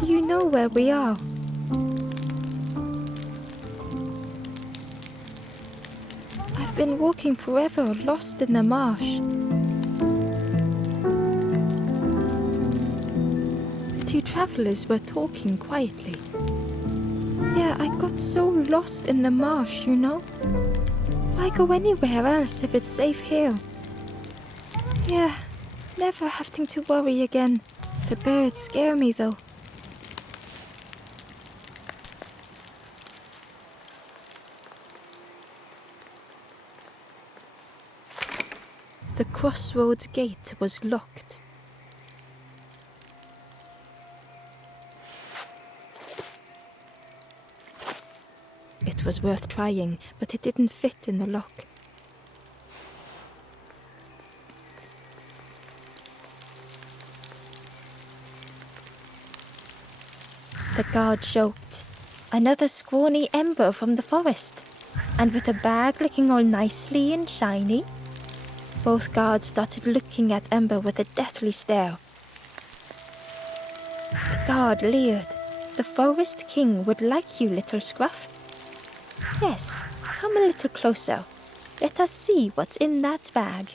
Do you know where we are? I've been walking forever, lost in the marsh. The two travelers were talking quietly. Yeah, I got so lost in the marsh, you know? Why go anywhere else if it's safe here? Yeah, never having to worry again. The birds scare me though. The crossroads gate was locked. It was worth trying, but it didn't fit in the lock. The guard joked. Another scrawny Ember from the forest, and with a bag looking all nicely and shiny. Both guards started looking at Ember with a deathly stare. The guard leered. The Forest King would like you, little scruff. Yes, come a little closer. Let us see what's in that bag.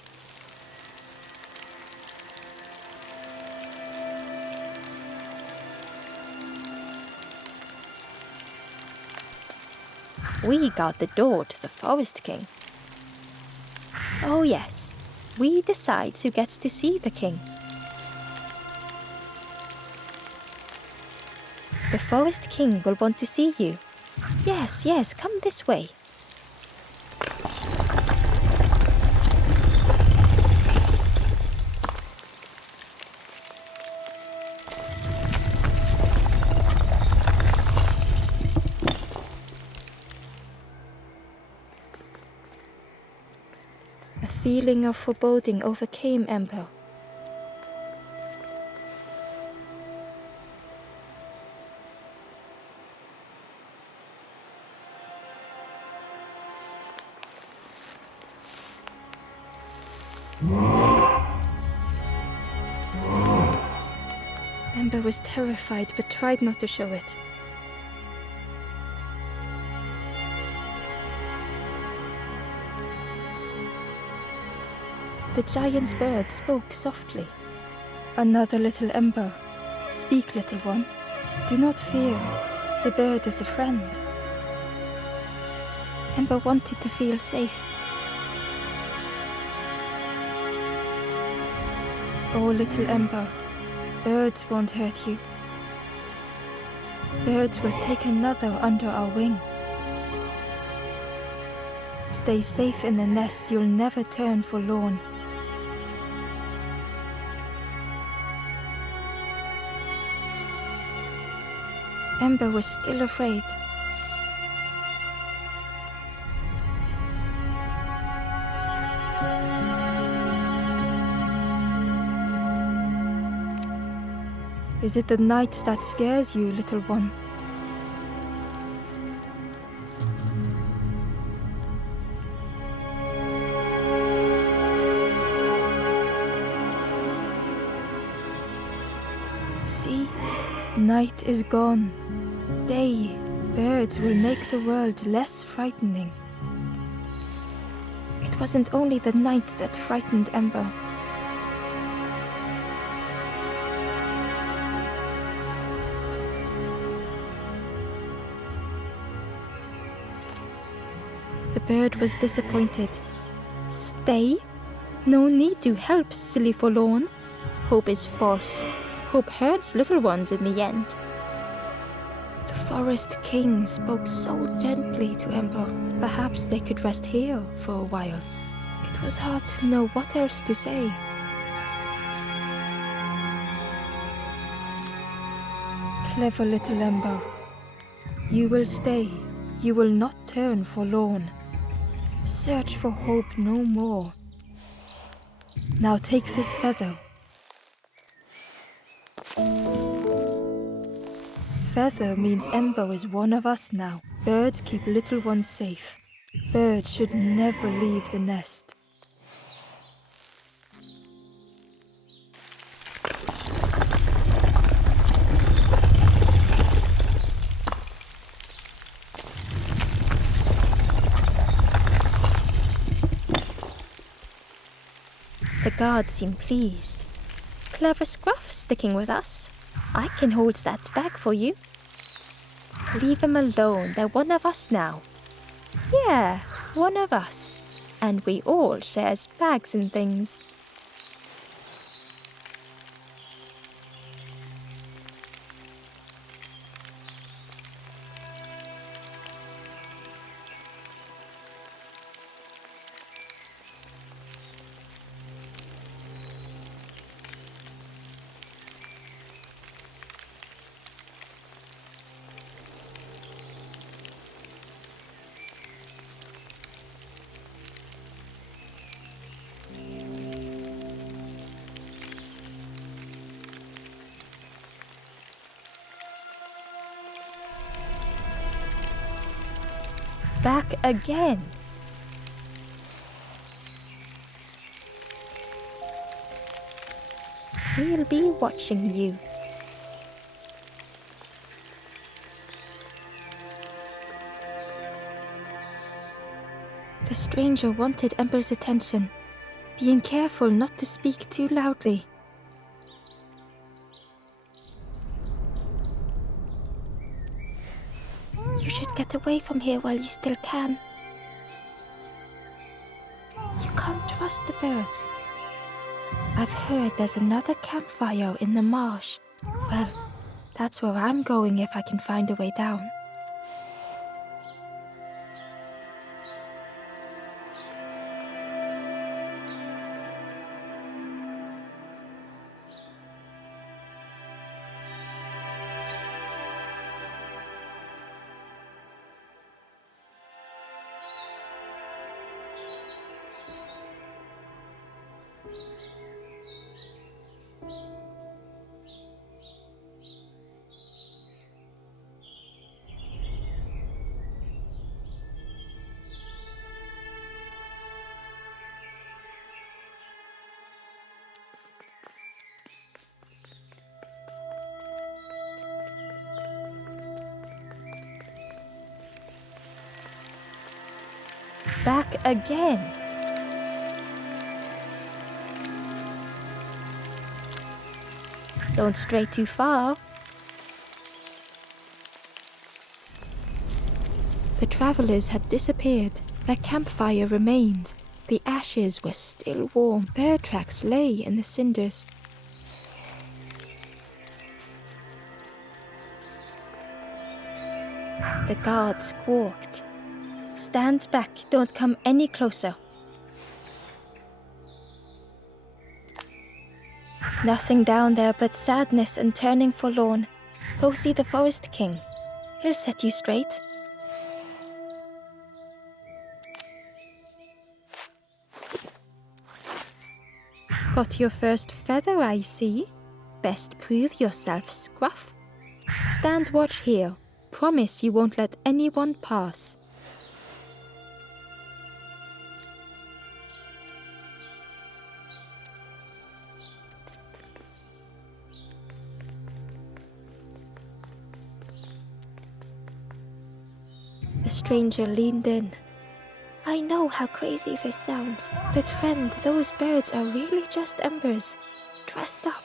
We guard the door to the Forest King. Oh yes, we decide who gets to see the king. The Forest King will want to see you. Yes, come this way. A feeling of foreboding overcame Ember. Ember was terrified but tried not to show it. The giant bird spoke softly. Another little Ember. Speak, little one. Do not fear. The bird is a friend. Ember wanted to feel safe. Oh, little Ember, birds won't hurt you. Birds will take another under our wing. Stay safe in the nest, you'll never turn forlorn. Ember was still afraid. Is it the night that scares you, little one? See, night is gone. Day, birds will make the world less frightening. It wasn't only the night that frightened Ember. The bird was disappointed. Stay? No need to help, silly forlorn. Hope is false. Hope hurts little ones in the end. The Forest King spoke so gently to Ember. Perhaps they could rest here for a while. It was hard to know what else to say. Clever little Ember. You will stay. You will not turn forlorn. Search for hope no more. Now take this feather. Feather means Ember is one of us now. Birds keep little ones safe. Birds should never leave the nest. guards seem pleased. Clever Scruff sticking with us. I can hold that bag for you. Leave him alone, they're one of us now. Yeah, one of us. And we all shares bags and things. Back again. We'll be watching you. The stranger wanted Ember's attention, being careful not to speak too loudly. You should get away from here while you still can. You can't trust the birds. I've heard there's another campfire in the marsh. Well, that's where I'm going if I can find a way down. Back again. Don't stray too far. The travelers had disappeared. Their campfire remained. The ashes were still warm. Bear tracks lay in the cinders. The guard squawked. Stand back, don't come any closer. Nothing down there but sadness and turning forlorn. Go see the Forest King. He'll set you straight. Got your first feather, I see. Best prove yourself, Scruff. Stand watch here. Promise you won't let anyone pass. The stranger leaned in. I know how crazy this sounds, but friend, those birds are really just embers, dressed up.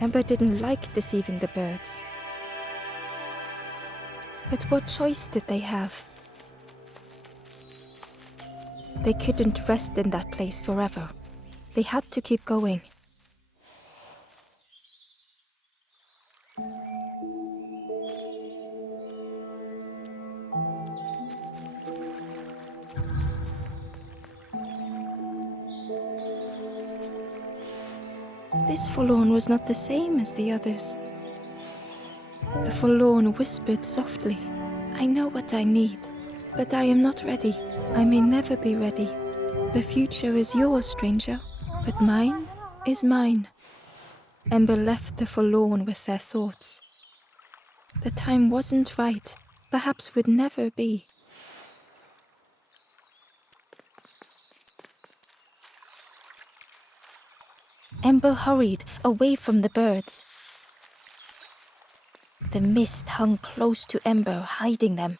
Ember didn't like deceiving the birds. But what choice did they have? They couldn't rest in that place forever. They had to keep going. This forlorn was not the same as the others. The forlorn whispered softly, I know what I need, but I am not ready. I may never be ready. The future is yours, stranger, but mine is mine. Ember left the forlorn with their thoughts. The time wasn't right, perhaps would never be. Ember hurried away from the birds. The mist hung close to Ember, hiding them.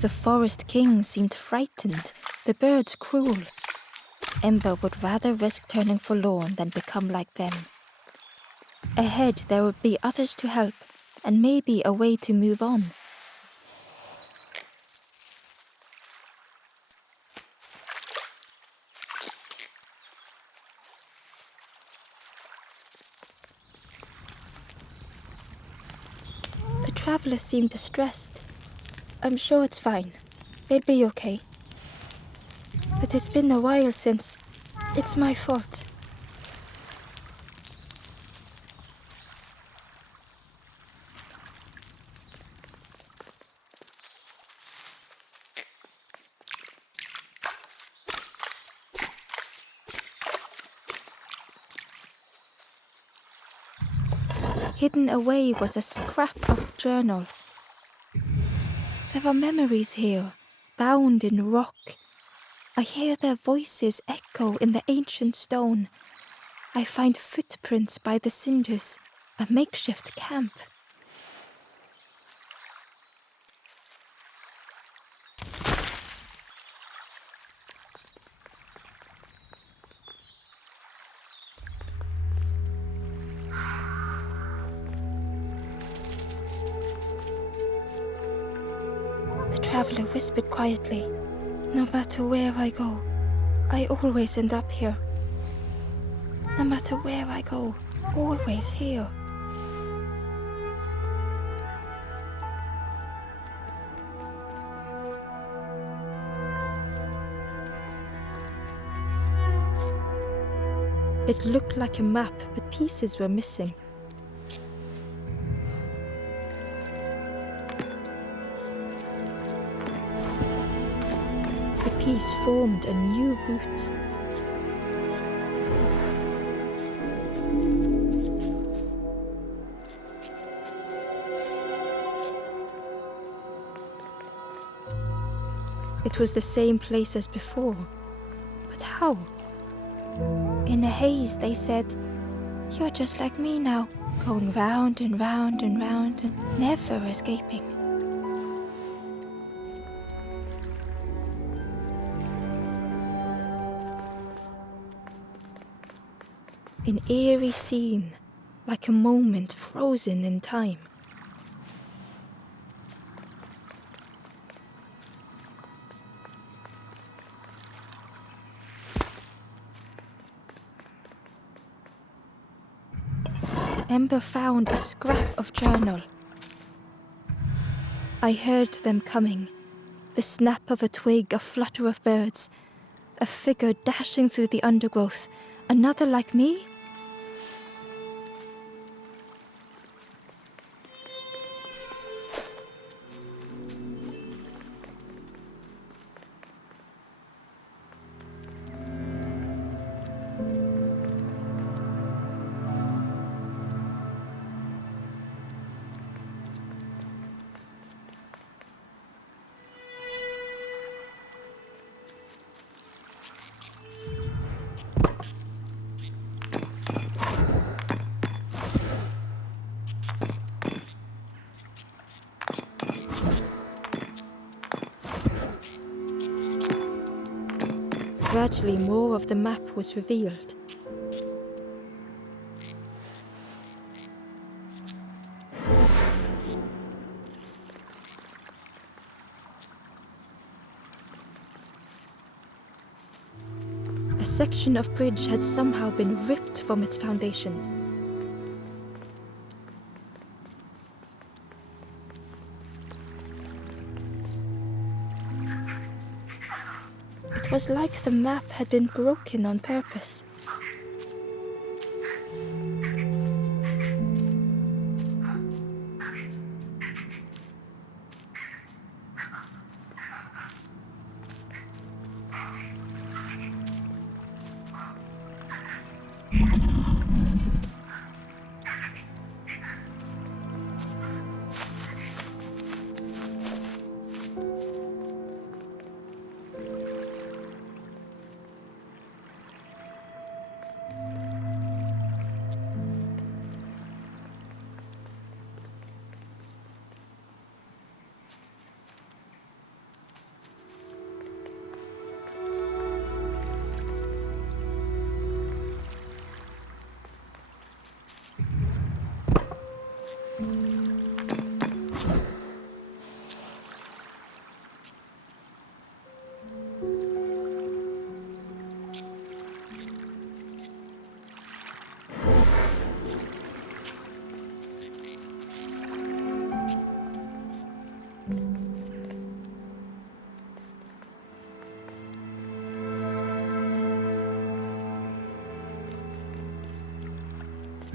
The forest king seemed frightened, the birds cruel. Ember would rather risk turning forlorn than become like them. Ahead there would be others to help, and maybe a way to move on. The travelers seemed distressed. I'm sure it's fine. They'll be okay. But it's been a while since. It's my fault. Hidden away was a scrap of journal. There are memories here, bound in rock. I hear their voices echo in the ancient stone. I find footprints by the cinders, a makeshift camp. The traveler whispered quietly, "No matter where I go, I always end up here. No matter where I go, always here." It looked like a map, but pieces were missing. The piece formed a new route. It was the same place as before. But how? In a haze, they said, "You're just like me now, going round and round and round and never escaping." An eerie scene, like a moment frozen in time. Ember found a scrap of journal. I heard them coming. The snap of a twig, a flutter of birds. A figure dashing through the undergrowth. Another like me? Gradually, more of the map was revealed. A section of bridge had somehow been ripped from its foundations. It was like the map had been broken on purpose.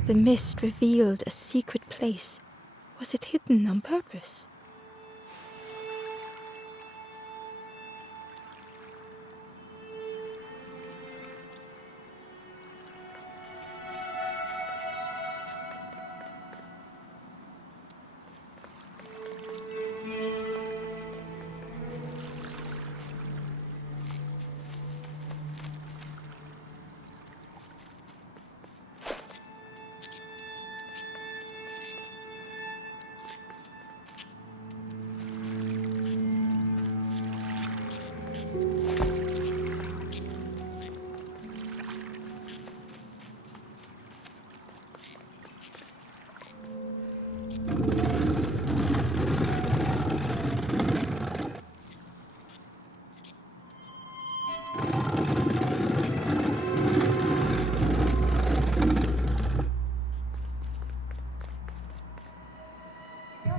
The mist revealed a secret place. Was it hidden on purpose?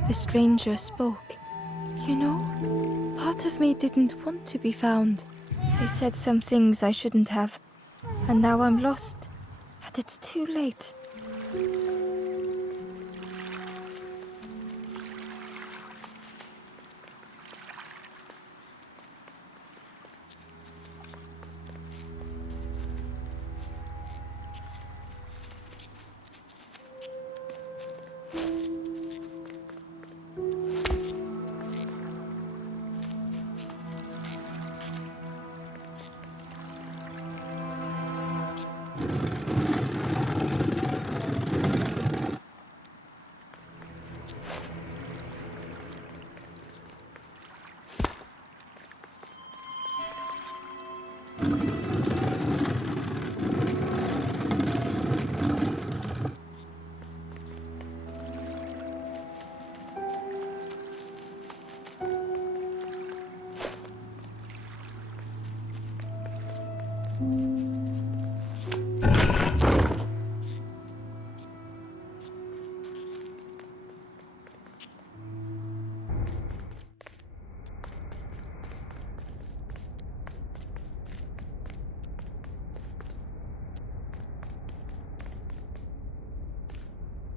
The stranger spoke. You know, part of me didn't want to be found. I said some things I shouldn't have, and now I'm lost, and it's too late.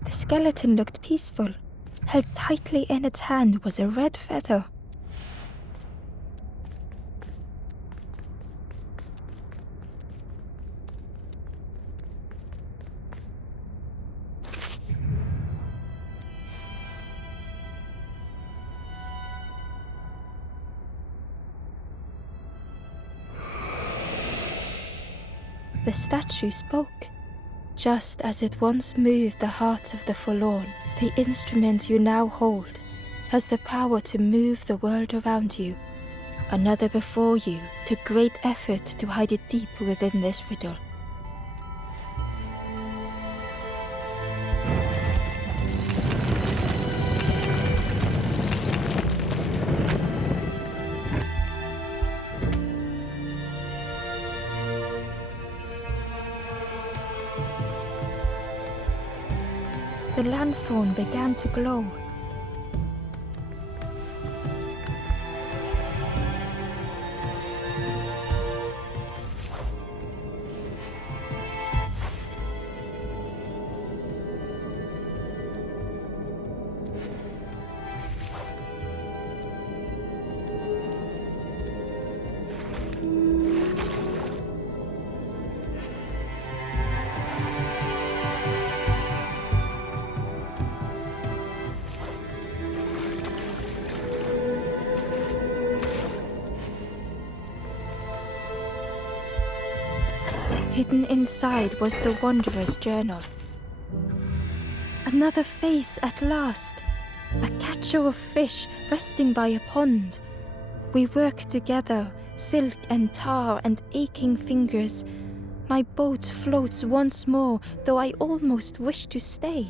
The skeleton looked peaceful. Held tightly in its hand was a red feather. The statue spoke. Just as it once moved the hearts of the forlorn, the instrument you now hold has the power to move the world around you. Another before you took great effort to hide it deep within this riddle. The lanthorn began to glow. Hidden inside was the Wanderer's journal. Another face at last, a catcher of fish resting by a pond. We work together, silk and tar and aching fingers. My boat floats once more, though I almost wish to stay.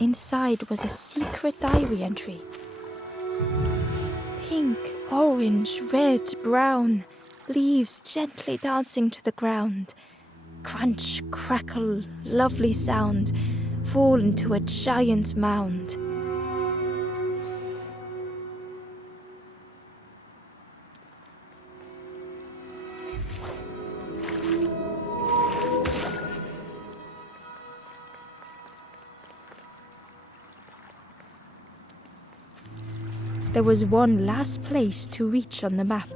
Inside was a secret diary entry. Pink, orange, red, brown, leaves gently dancing to the ground. Crunch, crackle, lovely sound, fall into a giant mound. There was one last place to reach on the map.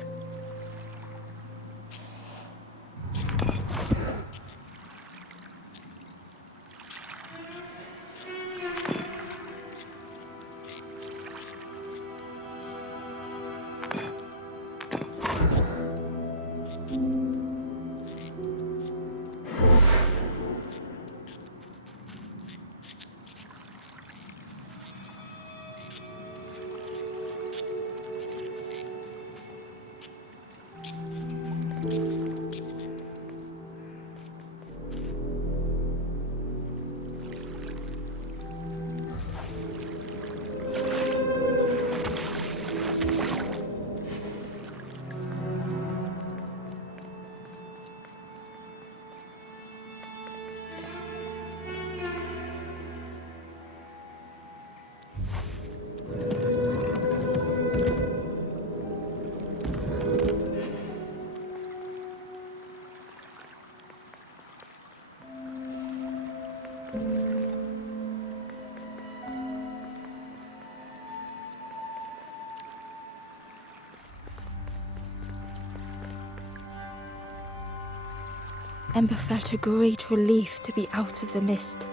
Ember felt a great relief to be out of the mist.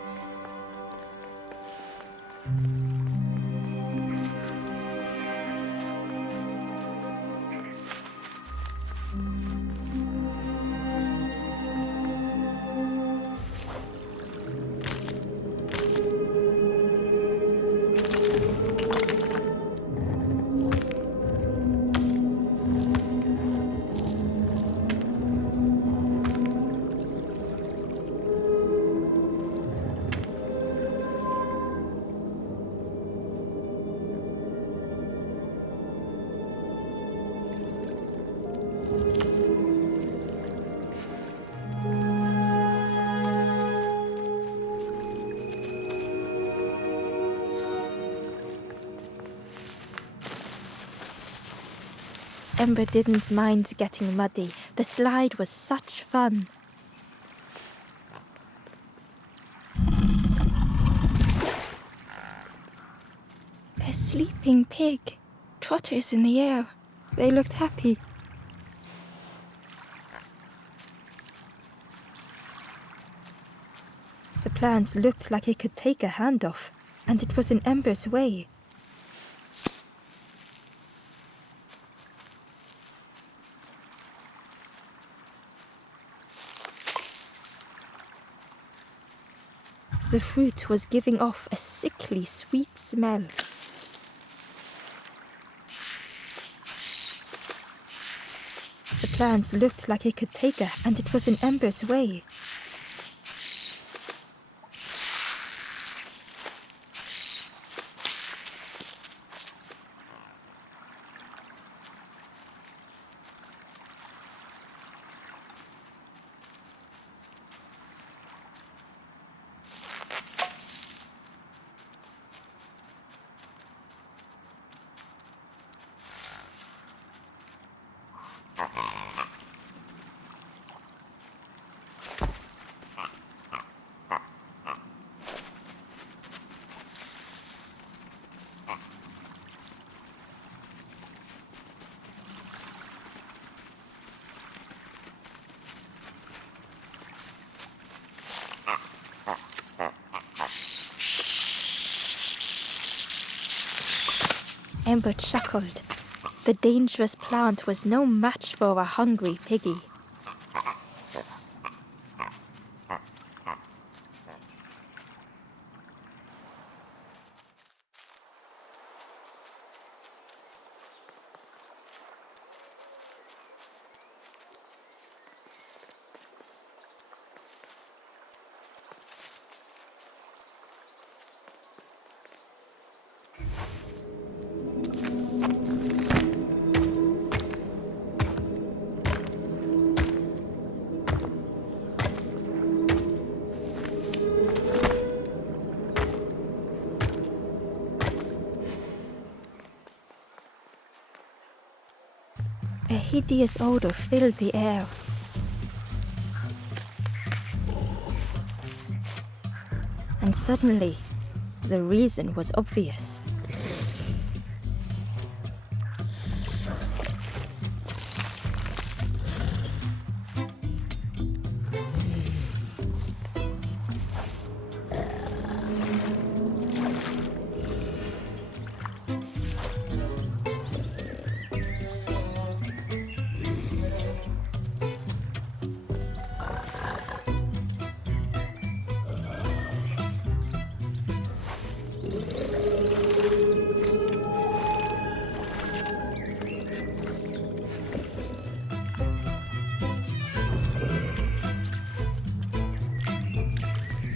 Ember didn't mind getting muddy. The slide was such fun. A sleeping pig. Trotters in the air. They looked happy. The plant looked like it could take a hand off, and it was in Ember's way. The fruit was giving off a sickly sweet smell. The plant looked like it could take a, and it was in Ember's way. Ember chuckled. The dangerous plant was no match for a hungry piggy. A hideous odor filled the air. And suddenly, the reason was obvious.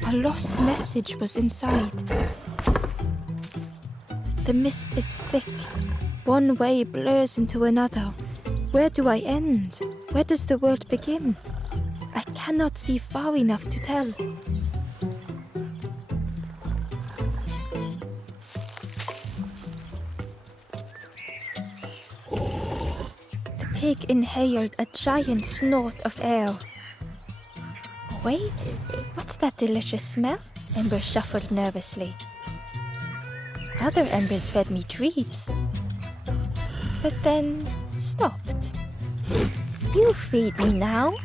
A lost message was inside. The mist is thick. One way blurs into another. Where do I end? Where does the world begin? I cannot see far enough to tell. The pig inhaled a giant snort of air. Wait, what's that delicious smell? Ember shuffled nervously. Other embers fed me treats, but then stopped. You feed me now.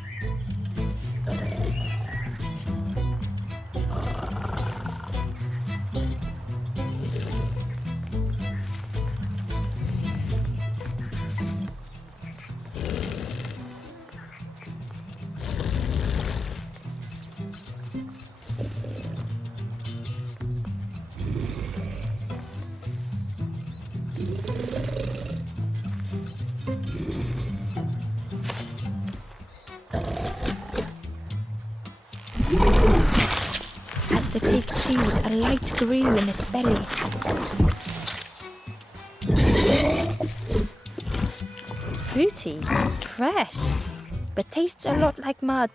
As the pig chewed, a light grew in its belly. Fruity, fresh, but tastes a lot like mud.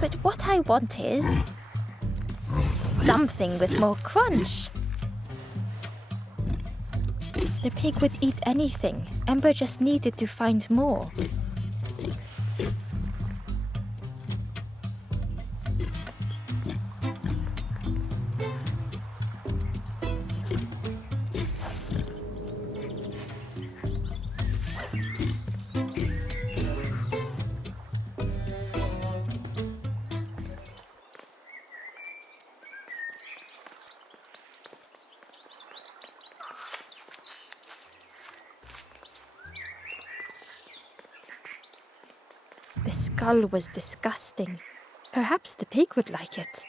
But what I want is something with more crunch. The pig would eat anything. Ember just needed to find more. The skull was disgusting. Perhaps the pig would like it.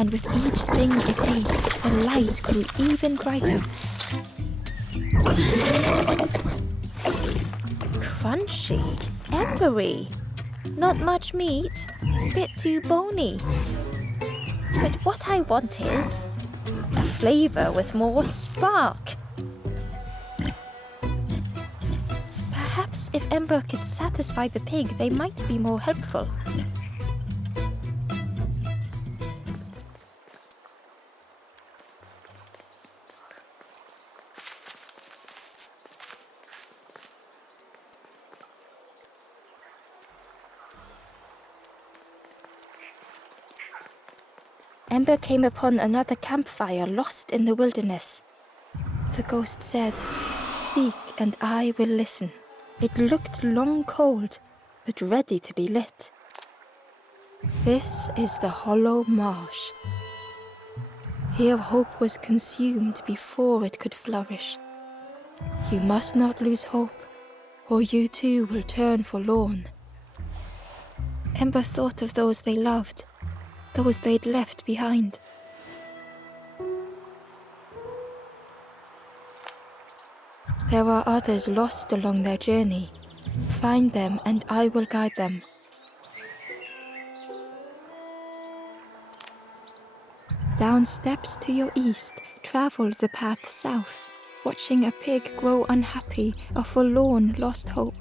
And with each thing it ate, the light grew even brighter. Crunchy, embery, not much meat, bit too bony. But what I want is a flavor with more spark. Perhaps if Ember could satisfy the pig, they might be more helpful. Ember came upon another campfire lost in the wilderness. The ghost said, "Speak and I will listen." It looked long cold, but ready to be lit. This is the hollow marsh. Here hope was consumed before it could flourish. You must not lose hope, or you too will turn forlorn. Ember thought of those they loved, those they'd left behind. There are others lost along their journey, Find them, and I will guide them. Down steps to your east, travel the path south, watching a pig grow unhappy, a forlorn, lost hope.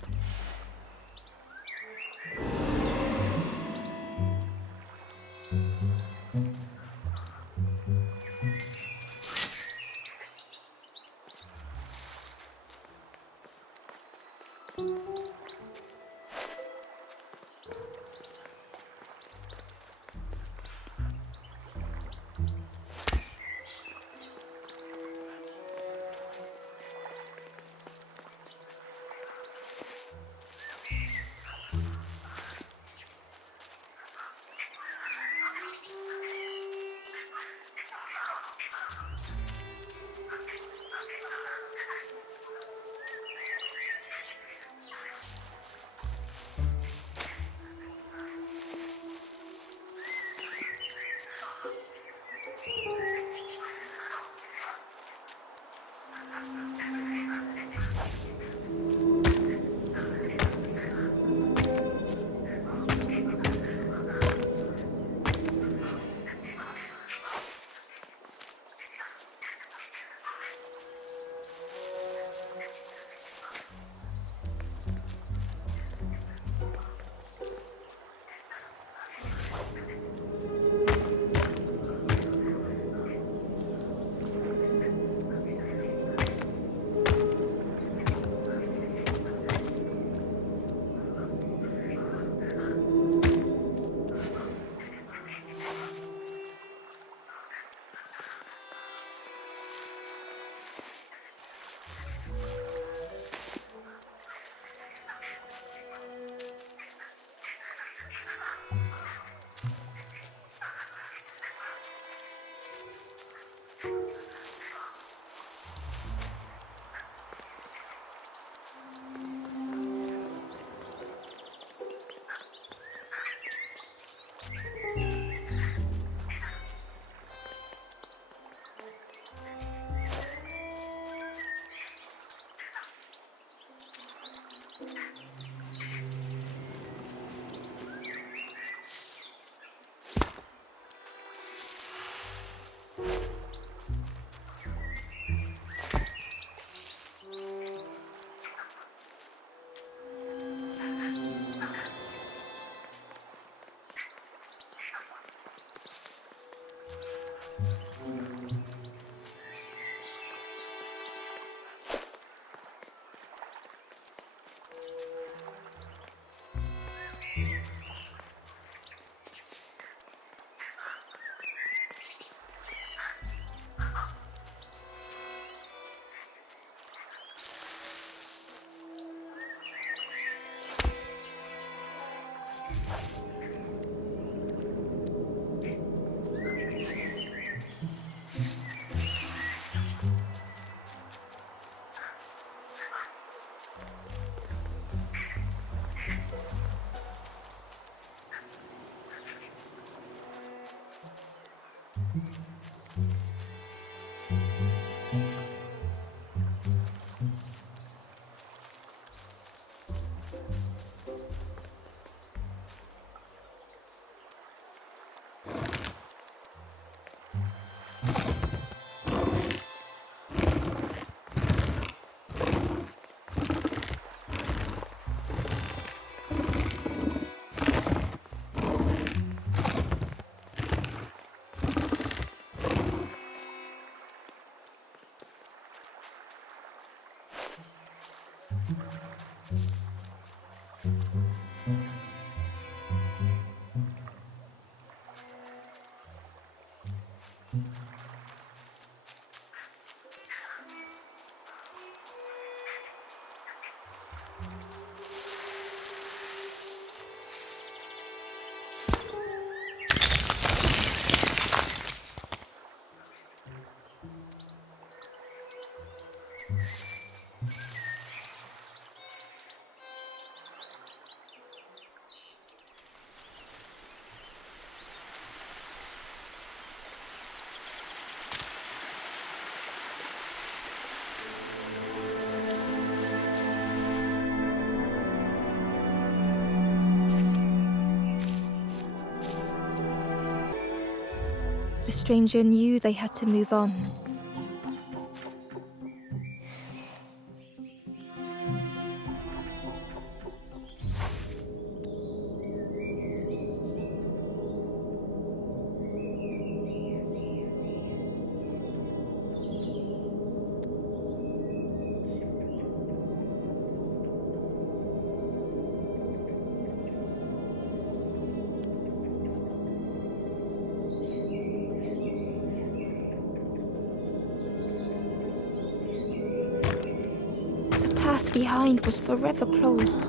The stranger knew they had to move on. The path behind was forever closed.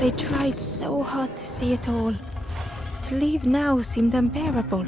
They tried so hard to see it all. To leave now seemed unbearable.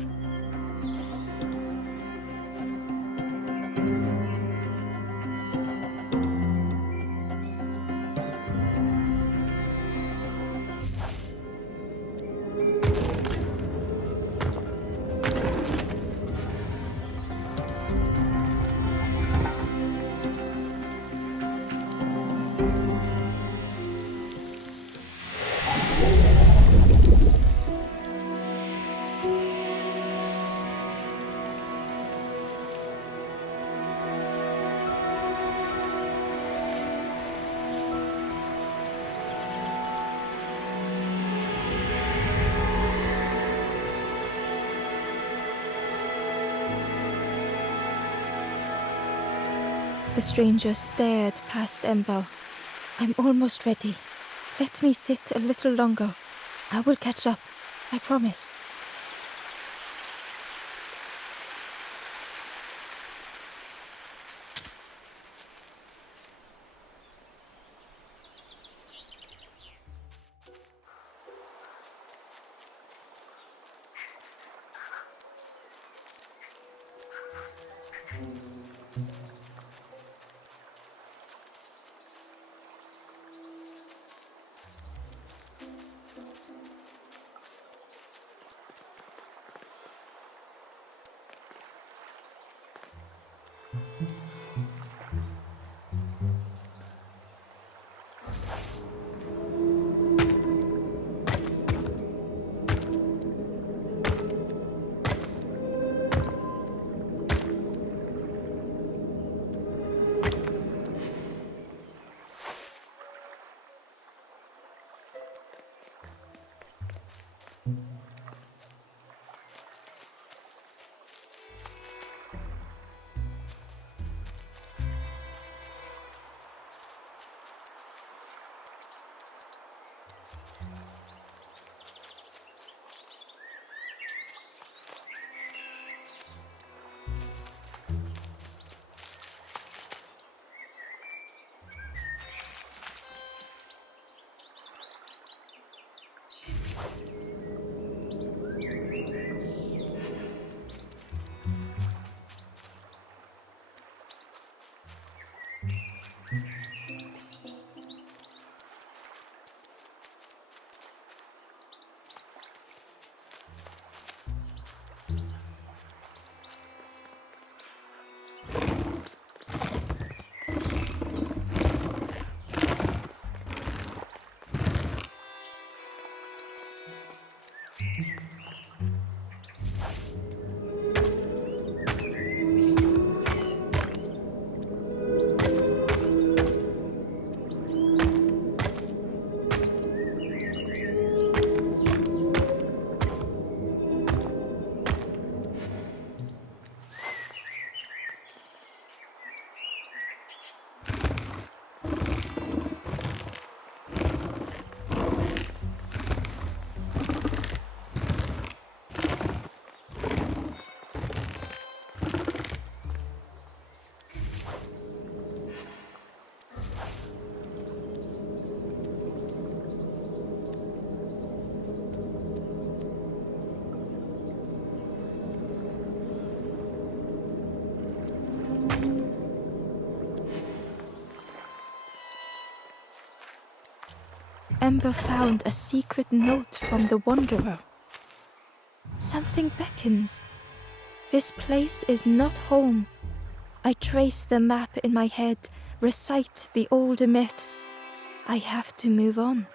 The stranger stared past Ember. I'm almost ready. Let me sit a little longer. I will catch up, I promise. Ember found a secret note from the Wanderer. Something beckons. This place is not home. I trace the map in my head, recite the older myths. I have to move on.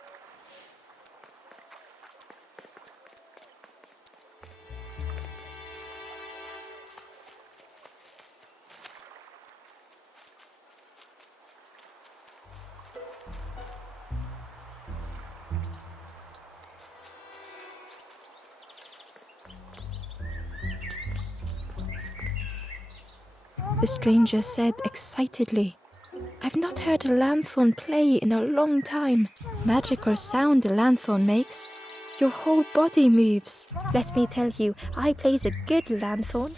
The stranger said excitedly, "I've not heard a lanthorn play in a long time. Magical sound a lanthorn makes. Your whole body moves. Let me tell you, I plays a good lanthorn."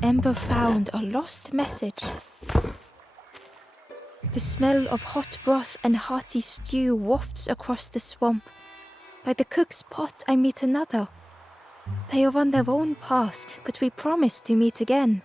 Ember found a lost message. The smell of hot broth and hearty stew wafts across the swamp. By the cook's pot I meet another. They are on their own path, but we promise to meet again.